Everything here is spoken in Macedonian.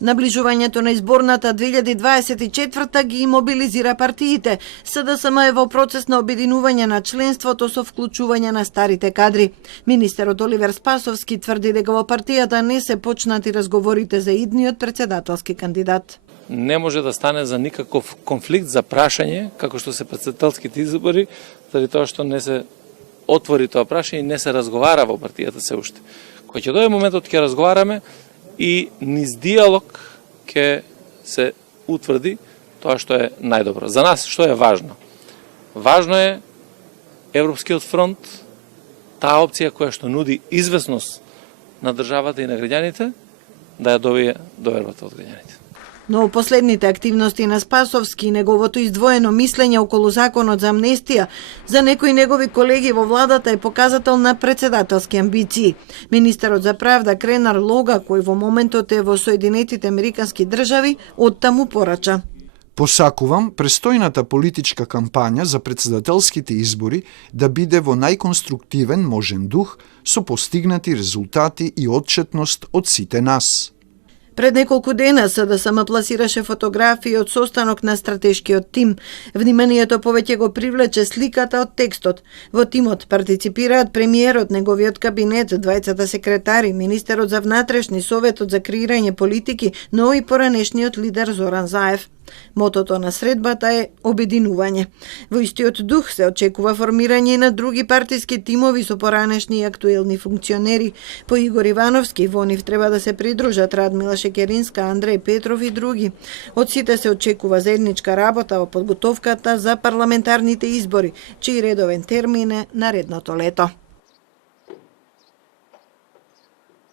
Наближувањето на изборната 2024 ги мобилизира партиите. СДСМ е во процес на обединување на членството со вклучување на старите кадри. Министерот Оливер Спасовски тврди дека во партијата не се почнати разговорите за идниот председателски кандидат. Не може да стане за никаков конфликт за прашање, како што се председателските избори, заради тоа што не се отвори тоа прашање и не се разговара во партијата се уште. Кој ќе дојде моментот ќе разговараме и низ диалог ќе се утврди тоа што е најдобро. За нас што е важно? Важно е Европскиот фронт, таа опција која што нуди известност на државата и на граѓаните, да ја добие довербата од граѓаните. Но последните активности на Спасовски и неговото издвоено мислење околу законот за амнестија за некои негови колеги во владата е показател на председателски амбиции. Министерот за правда Кренар Лога, кој во моментот е во Соединетите Американски држави, оттаму порача. Посакувам престојната политичка кампања за председателските избори да биде во најконструктивен можен дух со постигнати резултати и отчетност од сите нас. Пред неколку дена СДСМ пласираше фотографии од состанок на стратешкиот тим. Вниманието повеќе го привлече сликата од текстот. Во тимот партиципираат премиерот, неговиот кабинет, двајцата секретари, министерот за внатрешни, советот за креирање политики, но и поранешниот лидер Зоран Заев. Мотото на средбата е обединување. Во истиот дух се очекува формирање на други партиски тимови со поранешни и актуелни функционери. По Игор Ивановски, во нив треба да се придружат Радмила Шекеринска, Андреј Петров и други. Од сите се очекува заедничка работа во подготовката за парламентарните избори, чиј редовен термин е наредното лето.